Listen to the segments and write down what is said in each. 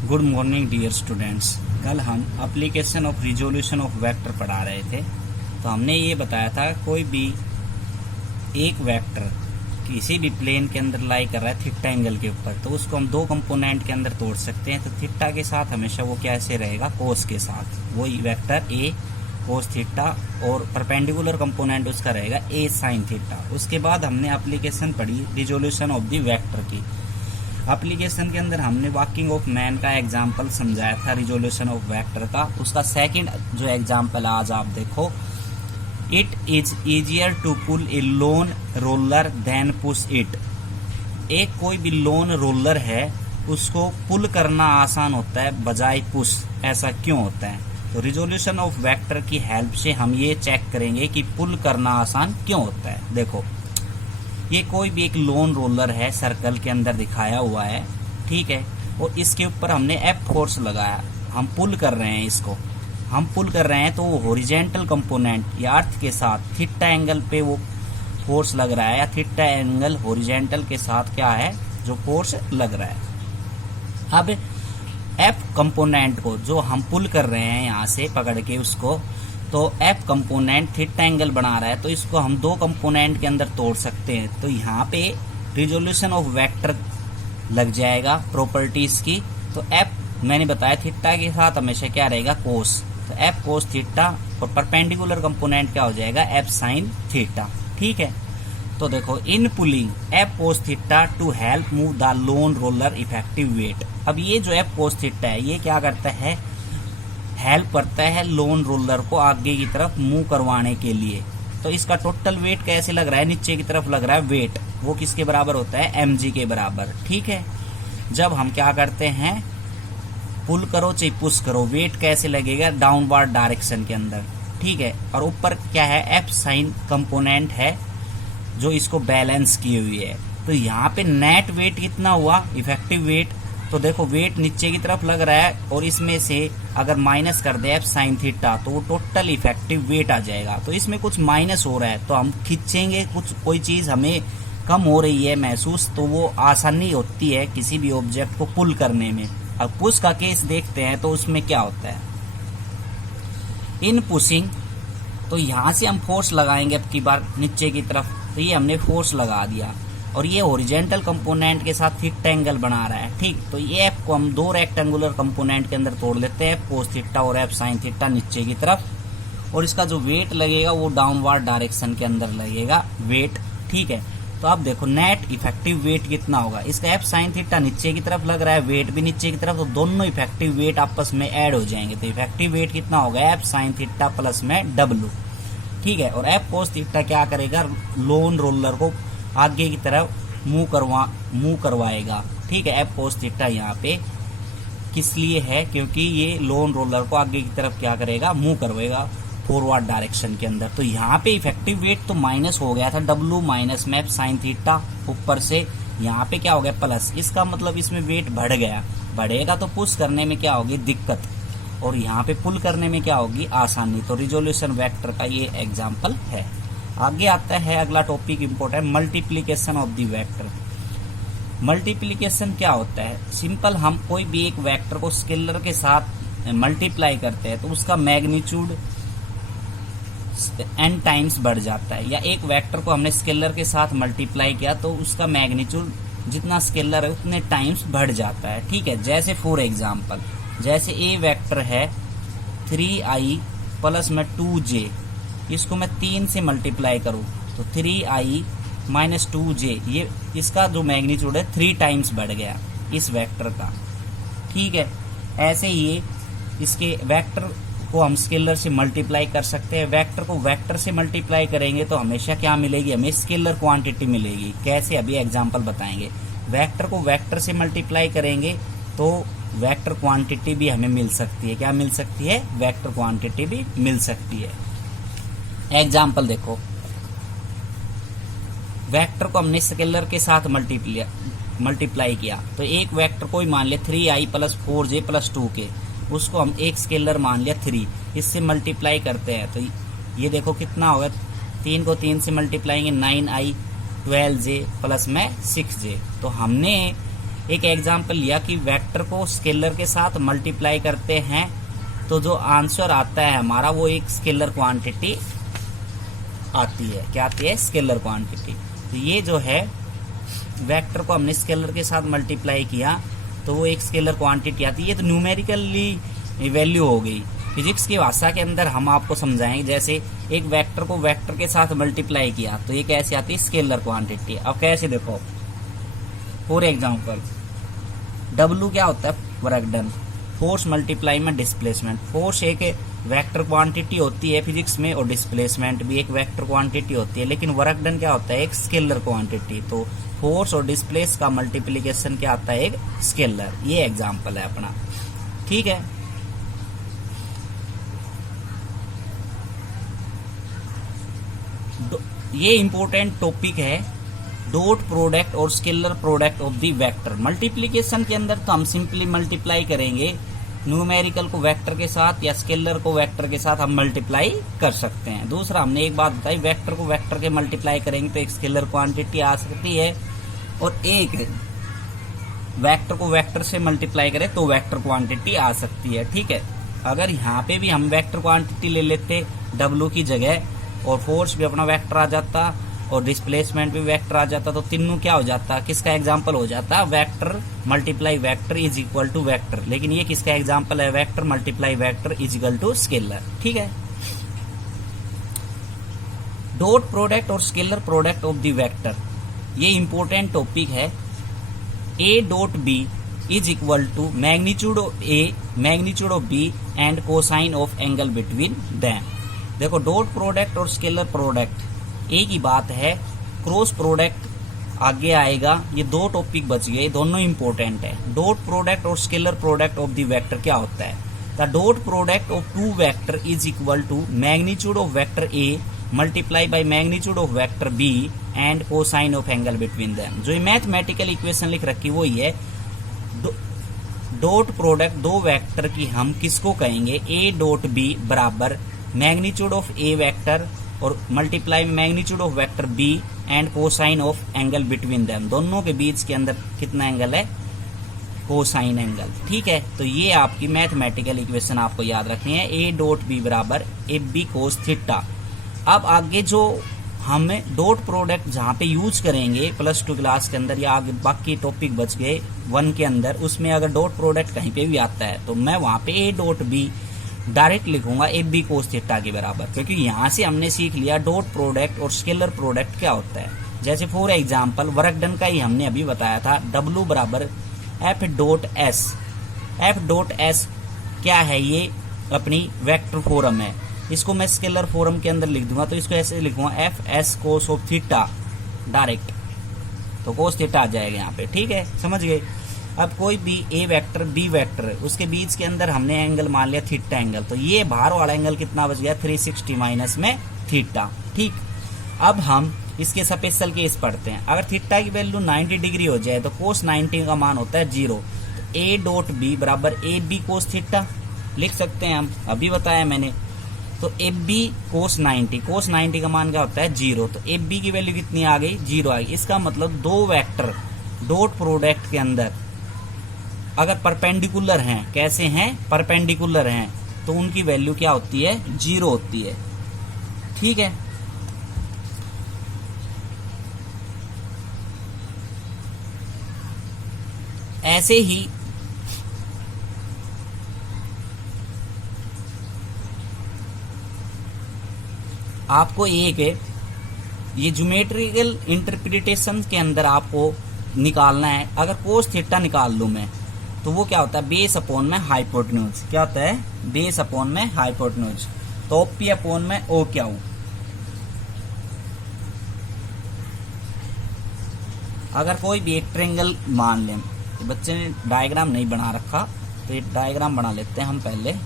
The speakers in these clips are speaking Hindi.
Good morning dear students. कल हम application of resolution of vector पढ़ा रहे थे। तो हमने ये बताया था कोई भी एक वेक्टर किसी भी प्लेन के अंदर लाई कर रहा है थीटा एंगल के ऊपर, तो उसको हम दो कंपोनेंट के अंदर तोड़ सकते हैं। तो थीटा के साथ हमेशा वो कैसे रहेगा, कोस के साथ। वही वेक्टर ए कोस थीटा और परपेंडिकुलर कंपोनेंट उसका रहेगा ए साइन थीटा। उसके बाद हमने एप्लीकेशन पढ़ी रिजोल्यूशन ऑफ द वेक्टर की। एप्लीकेशन के अंदर हमने वॉकिंग ऑफ मैन का एग्जाम्पल समझाया था रिजोल्यूशन ऑफ वेक्टर का। उसका सेकंड जो एग्जाम्पल आज आप देखो, it is easier to pull a lawn roller than push it. एक कोई भी लोन रोलर है उसको पुल करना आसान होता है बजाय पुश, ऐसा क्यों होता है? तो रिजोल्यूशन ऑफ वेक्टर की हेल्प से हम ये चेक करेंगे कि पुल करना आसान क्यों होता है। देखो, ये कोई भी एक लोन रोलर है, सर्कल के अंदर दिखाया हुआ है, ठीक है। और इसके ऊपर हमने एफ फोर्स लगाया, हम पुल कर रहे हैं इसको, हम पुल कर रहे हैं। तो वो हॉरिजॉन्टल कंपोनेंट या अर्थ के साथ थीटा एंगल पे वो फोर्स लग रहा है, या थीटा एंगल हॉरिजॉन्टल के साथ क्या है जो फोर्स लग रहा है। अब एफ कंपोनेंट को जो हम पुल कर रहे हैं यहाँ से पकड़ के उसको, तो एफ कंपोनेंट थीटा एंगल बना रहा है, तो इसको हम दो कंपोनेंट के अंदर तोड़ सकते हैं। तो यहाँ पे रिजोल्यूशन ऑफ वेक्टर लग जाएगा प्रॉपर्टीज की। तो एफ मैंने बताया थीटा के साथ हमेशा क्या रहेगा, कोस। तो एफ कोस थीटा और परपेंडिकुलर कंपोनेंट क्या हो जाएगा, एफ साइन थीटा, ठीक है। तो देखो, in pulling F cos theta to help move the lawn roller effective weight. अब ये जो एफ कोस थीटा है ये क्या करता है, हेल्प करता है लोन रोलर को आगे की तरफ मूव करवाने के लिए। तो इसका टोटल वेट कैसे लग रहा है, नीचे की तरफ लग रहा है वेट, वो किसके बराबर होता है, mg के बराबर, ठीक है। जब हम क्या करते हैं, पुल करो चाहे पुश करो, वेट कैसे लगेगा, डाउनवर्ड डायरेक्शन के अंदर, ठीक है। और ऊपर क्या है, एफ साइन कंपोनेंट है जो इसको बैलेंस किए हुई है। तो यहाँ पे नेट वेट कितना हुआ, इफेक्टिव वेट। तो देखो, वेट नीचे की तरफ लग रहा है और इसमें से अगर माइनस कर दे एफ साइन थीटा तो वो टोटल इफेक्टिव वेट आ जाएगा। तो इसमें कुछ माइनस हो रहा है तो हम खींचेंगे, कुछ कोई चीज हमें कम हो रही है महसूस, तो वो आसानी होती है किसी भी ऑब्जेक्ट को पुल करने में। अब पुश का केस देखते हैं तो उसमें क्या होता है, इन पुशिंग, तो यहाँ से हम फोर्स लगाएंगे अब की बार नीचे की तरफ। तो ये हमने फोर्स लगा दिया और ये हॉरिजॉन्टल कंपोनेंट के साथ थीटा एंगल बना रहा है, ठीक। तो ये एफ को हम दो रेक्टेंगुलर कंपोनेंट के अंदर तोड़ लेते हैं, एफ कोस थीटा और एफ साइन थीटा नीचे की तरफ। और इसका जो वेट लगेगा वो डाउनवर्ड डायरेक्शन के अंदर लगेगा वेट, ठीक है। तो आप देखो नेट इफेक्टिव वेट कितना होगा, इसका एफ साइन थीटा नीचे की तरफ लग रहा है, वेट भी नीचे की तरफ, तो दोनों इफेक्टिव वेट आपस में ऐड हो जाएंगे। तो इफेक्टिव वेट कितना होगा, एफ साइन थीटा प्लस में डब्ल्यू, ठीक है। और एफ कोस थीटा क्या करेगा, लोन रोलर को आगे की तरफ मूव करवाएगा, ठीक है। एफ कोस थीटा यहाँ पे किस लिए है, क्योंकि ये लोन रोलर को आगे की तरफ क्या करेगा, मूव करवाएगा फॉरवर्ड डायरेक्शन के अंदर। तो यहाँ पे इफेक्टिव वेट तो माइनस हो गया था, डब्ल्यू माइनस में एफ साइन थीटा, ऊपर से यहाँ पे क्या हो गया प्लस। इसका मतलब इसमें वेट बढ़ गया, बढ़ेगा तो पुश करने में क्या होगी, दिक्कत, और यहाँ पे पुल करने में क्या होगी, आसानी। तो रिजोल्यूशन वेक्टर का ये एग्जाम्पल है। आगे आता है अगला topic important, multiplication of the vector. Multiplication क्या होता है, सिंपल, हम कोई भी एक वेक्टर को स्केलर के साथ मल्टीप्लाई करते हैं तो उसका मैग्नीट्यूड n टाइम्स बढ़ जाता है। या एक वेक्टर को हमने स्केलर के साथ मल्टीप्लाई किया तो उसका मैग्नीट्यूड जितना स्केलर है उतने टाइम्स बढ़ जाता है, ठीक है। जैसे फॉर एग्जाम्पल, जैसे ए वेक्टर है 3i प्लस में 2j, इसको मैं 3 से मल्टीप्लाई करूं तो 3i माइनस 2j, ये इसका जो मैग्नीट्यूड है 3 टाइम्स बढ़ गया इस वेक्टर का, ठीक है। ऐसे ही इसके वेक्टर को हम स्केलर से मल्टीप्लाई कर सकते हैं। वेक्टर को वेक्टर से मल्टीप्लाई करेंगे तो हमेशा क्या मिलेगी, हमें स्केलर क्वांटिटी मिलेगी। कैसे, अभी एग्जांपल बताएंगे। वेक्टर को वेक्टर से मल्टीप्लाई करेंगे तो वेक्टर क्वांटिटी भी हमें मिल सकती है। क्या मिल सकती है, वेक्टर क्वांटिटी भी मिल सकती है। एग्जाम्पल देखो, वेक्टर को हमने स्केलर के साथ मल्टीप्लाई किया तो एक वेक्टर को ही मान लिया 3i plus 4j plus 2k, उसको हम एक स्केलर मान लिया 3, इससे मल्टीप्लाई करते हैं तो ये देखो कितना होगा, 3 को 3 से मल्टीप्लाई 9i 12j प्लस में 6j। तो हमने एक एग्जांपल लिया कि वेक्टर को स्केलर के साथ मल्टीप्लाई करते हैं तो जो आंसर आता है हमारा वो एक स्केलर क्वांटिटी आती है। क्या आती है? Scalar quantity. तो ये जो है वेक्टर को हमने स्केलर के साथ मल्टीप्लाई किया तो वो एक स्केलर क्वांटिटी आती है। ये तो न्यूमेरिकली वैल्यू हो गई। फिजिक्स की भाषा के अंदर हम आपको समझाएंगे, जैसे एक वेक्टर को वेक्टर के साथ मल्टीप्लाई किया तो ये कैसे आती है? Scalar quantity. अब कैसे देखो, फॉर एग्जांपल W क्या होता है? Work done. फोर्स मल्टीप्लाई में डिस्प्लेसमेंट। फोर्स एक वेक्टर क्वांटिटी होती है फिजिक्स में और डिस्प्लेसमेंट भी एक वेक्टर क्वांटिटी होती है, लेकिन वर्क डन क्या होता है? एक स्केलर क्वांटिटी। तो फोर्स और डिस्प्लेस का मल्टीप्लीकेशन क्या आता है? एक स्केलर। ये एग्जांपल है अपना, ठीक है। ये इंपॉर्टेंट टॉपिक है, डॉट प्रोडक्ट और scalar product of the vector. Multiplication के अंदर तो हम सिंपली मल्टीप्लाई करेंगे, न्यूमेरिकल को वेक्टर के साथ या स्केलर को वेक्टर के साथ हम मल्टीप्लाई कर सकते हैं। दूसरा हमने एक बात बताई, वेक्टर को वेक्टर के मल्टीप्लाई करेंगे तो एक स्केलर क्वांटिटी आ सकती है, और एक वेक्टर को वेक्टर से मल्टीप्लाई करें तो वेक्टर क्वांटिटी आ सकती है, ठीक है। अगर यहाँ पे भी हम वेक्टर क्वांटिटी ले लेते W की जगह, और फोर्स भी अपना वेक्टर आ जाता और डिस्प्लेसमेंट भी वेक्टर आ जाता, तो तीनों क्या हो जाता? किसका एग्जांपल हो जाता? Vector multiply vector is equal to vector. लेकिन ये किसका एग्जांपल है? Vector multiply vector is equal to scalar, ठीक है। डॉट प्रोडक्ट और scalar product of the vector, ये इंपॉर्टेंट टॉपिक है। A dot B is equal to magnitude of A magnitude of B and cosine of angle between them. देखो, डॉट प्रोडक्ट और स्केलर प्रोडक्ट एक ही बात है, क्रॉस प्रोडक्ट आगे आएगा। ये दो टॉपिक बच गए, दोनों इंपॉर्टेंट है। डॉट प्रोडक्ट और scalar product of the vector क्या होता है? The dot product of two vector is equal to magnitude of vector A multiply by magnitude of vector B and cosine of angle between them. जो ये मैथमेटिकल इक्वेशन लिख रखी वो ही है। डॉट प्रोडक्ट दो वेक्टर की हम किसको कहेंगे? A डॉट B बराबर मैग्नीट्यूड ऑफ A वेक्टर और multiply magnitude of vector B and cosine of angle between them. दोनों के बीच के अंदर कितना एंगल है? कोसाइन एंगल, ठीक है। तो ये आपकी मैथमेटिकल इक्वेशन आपको याद रखनी है। A डॉट B बराबर AB कोस थीटा। अब आगे जो हमें डॉट प्रोडक्ट जहाँ पे यूज करेंगे +2 क्लास के अंदर, या आगे बाकी टॉपिक बच गए 1 के अंदर, उसमें अगर डॉट प्रोडक्ट कहीं पे भी आता है तो मैं वहां पे A डॉट B डायरेक्ट लिखूंगा AB कोस थीटा के बराबर, क्योंकि यहाँ से हमने सीख लिया डॉट प्रोडक्ट और स्केलर प्रोडक्ट क्या होता है। जैसे फॉर एग्जांपल वर्क डन का ही हमने अभी बताया था, W बराबर F dot S। F dot S क्या है? ये अपनी वेक्टर फॉर्म है। इसको मैं स्केलर फॉर्म के अंदर लिख दूंगा तो इसको ऐसे लिखूंगा FS cos of theta direct, तो कोस थीटा आ जाएगा यहाँ पे, ठीक है, समझ गए। अब कोई भी A वेक्टर B वेक्टर, उसके बीच के अंदर हमने एंगल मान लिया थीटा एंगल, तो ये बाहर वाला एंगल कितना बच गया? 360 माइनस में थीटा, ठीक। अब हम इसके स्पेशल केस पढ़ते हैं। अगर थीटा की वैल्यू 90 डिग्री हो जाए तो कोस 90 का मान होता है 0। तो A डॉट B बराबर AB कोस थीटा लिख सकते हैं हम, अभी बताया मैंने। तो AB कोस 90 का मान क्या होता है? 0। तो AB की वैल्यू कितनी आ गई? 0 आ गई। इसका मतलब दो वेक्टर डॉट प्रोडक्ट के अंदर अगर परपेंडिकुलर हैं, कैसे हैं? परपेंडिकुलर हैं, तो उनकी वैल्यू क्या होती है? 0 होती है, ठीक है। ऐसे ही आपको एक ये ज्योमेट्रिकल इंटरप्रिटेशन के अंदर आपको निकालना है। अगर कोस थीटा निकाल लूं मैं तो वो क्या होता है? बेस अपॉन में हाइपोटेन्यूज। क्या होता है? बेस अपॉन में हाइपोटेन्यूज। तो OP अपॉन में O क्या हूं? अगर कोई भी एक ट्रायंगल मान लें, तो बच्चे ने डायग्राम नहीं बना रखा तो एक डायग्राम बना लेते हैं हम पहले।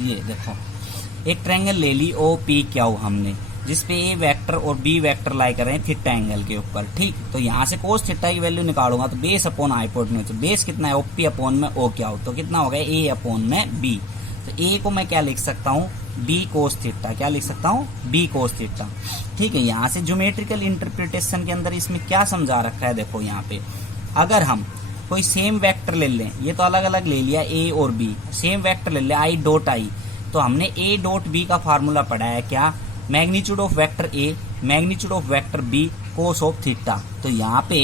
ये देखो, एक ट्रायंगल ले ली ओ पी क्यू हमने, जिसपे ए वेक्टर और बी वेक्टर लाई कर रहे हैं थीटा एंगल के ऊपर। ठीक, तो यहाँ से कोस थीटा की वैल्यू निकालूंगा तो बेस अपॉन हाइपोटेन्यूज, बेस कितना है ओपी अपॉन में ओ क्या हो, तो कितना हो गया ए अपॉन में बी। तो ए को मैं क्या लिख सकता हूँ, बी कोस थीटा, क्या लिख सकता हूँ, बी कोस थीटा। ठीक है, यहाँ से ज्योमेट्रिकल इंटरप्रिटेशन के अंदर इसमें क्या समझा रखा है, देखो यहाँ पे अगर हम कोई सेम वेक्टर ले लें, ये तो अलग अलग ले लिया ए और बी, सेम वेक्टर ले ले आई डॉट आई, तो हमने ए डॉट बी का फार्मूला पढ़ा है क्या, magnitude of vector A magnitude of vector B cos of theta. तो यहाँ पे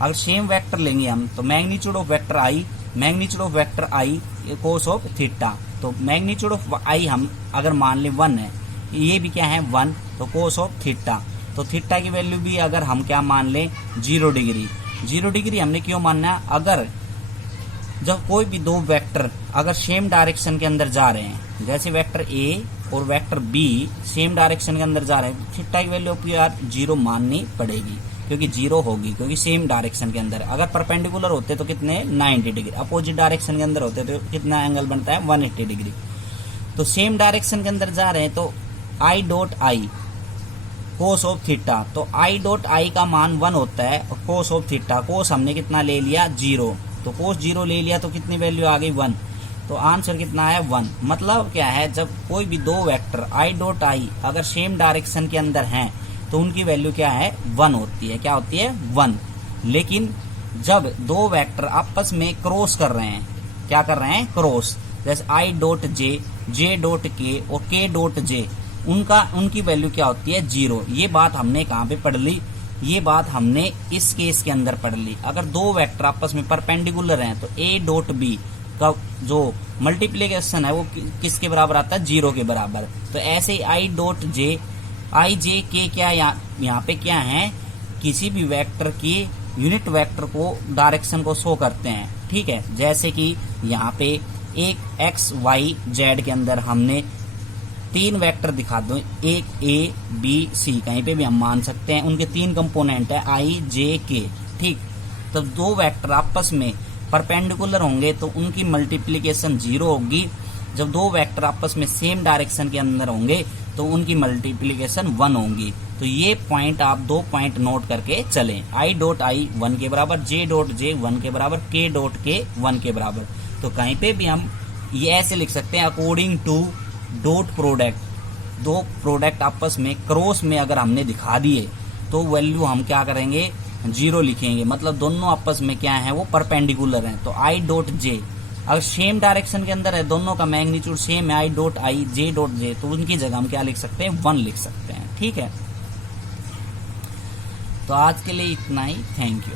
अगर सेम वेक्टर लेंगे हम तो magnitude of vector I magnitude of vector I cos of theta. तो मैग्नीट्यूड ऑफ आई हम अगर मान ले 1 है, ये भी क्या है 1, तो कोस ऑफ थीटा। तो थीटा की वैल्यू भी अगर हम क्या मान लें 0 डिग्री। 0 डिग्री हमने क्यों मानना है, अगर जब कोई भी दो वेक्टर अगर सेम डायरेक्शन के अंदर जा रहे हैं, जैसे वेक्टर ए और वेक्टर बी सेम डायरेक्शन के अंदर जा रहे हैं, थीटा की वैल्यू आपको यार 0 माननी पड़ेगी, क्योंकि 0 होगी, क्योंकि सेम डायरेक्शन के अंदर। अगर परपेंडिकुलर होते तो कितने 90 डिग्री, अपोजिट डायरेक्शन के अंदर होते तो कितना एंगल बनता है 180 डिग्री। तो सेम डायरेक्शन के अंदर जा रहे हैं तो I dot I cos of theta, तो आई डॉट आई का मान 1 होता है और कोस ऑफ थीटा, कोस हमने कितना ले लिया 0, तो कोस 0 ले लिया तो कितनी वैल्यू आ गई 1, तो आंसर कितना है 1। मतलब क्या है, जब कोई भी दो वेक्टर आई डॉट आई अगर सेम डायरेक्शन के अंदर हैं तो उनकी वैल्यू क्या है 1 होती है, क्या होती है 1। लेकिन जब दो वेक्टर आपस में क्रॉस कर रहे हैं, क्या कर रहे हैं क्रॉस, जैसे I dot J, J dot के और के डॉट जे, उनकी वैल्यू क्या होती है 0। ये बात हमने कहाँ पे पढ़ ली, ये बात हमने इस केस के अंदर पढ़ ली। अगर दो वेक्टर आपस में परपेंडिकुलर हैं तो ए डॉट बी का जो मल्टीप्लीकेशन है वो किसके बराबर आता है 0 के बराबर। तो ऐसे ही आई डॉट जे, आई जे के क्या यहाँ पे क्या है, किसी भी वेक्टर की यूनिट वेक्टर को डायरेक्शन को शो करते हैं। ठीक है, जैसे कि यहाँ पे एक एक्स वाई जेड के अंदर हमने 3 वेक्टर दिखा दो, एक ए बी सी कहीं पे भी हम मान सकते हैं, उनके 3 कंपोनेंट है आई जे के। ठीक, तो दो वेक्टर आपस में परपेंडिकुलर होंगे तो उनकी मल्टीप्लिकेशन 0 होगी। जब दो वेक्टर आपस में सेम डायरेक्शन के अंदर होंगे तो उनकी मल्टीप्लिकेशन 1 होगी। तो ये पॉइंट आप 2 पॉइंट नोट करके चलें, आई डॉट आई 1 के बराबर, जे डॉट जे 1 के बराबर, के डॉट के 1 के बराबर। तो कहीं पे भी हम ये ऐसे लिख सकते हैं, अकॉर्डिंग टू डॉट प्रोडक्ट, दो प्रोडक्ट आपस में क्रॉस में अगर हमने दिखा दिए तो वैल्यू हम क्या करेंगे 0 लिखेंगे, मतलब दोनों आपस में क्या है वो परपेंडिकुलर हैं। तो आई डॉट जे अगर सेम डायरेक्शन के अंदर है, दोनों का मैग्नीट्यूड सेम है, I dot I J dot J, तो उनकी जगह हम क्या लिख सकते हैं 1 लिख सकते हैं। ठीक है, तो आज के लिए इतना ही, थैंक यू।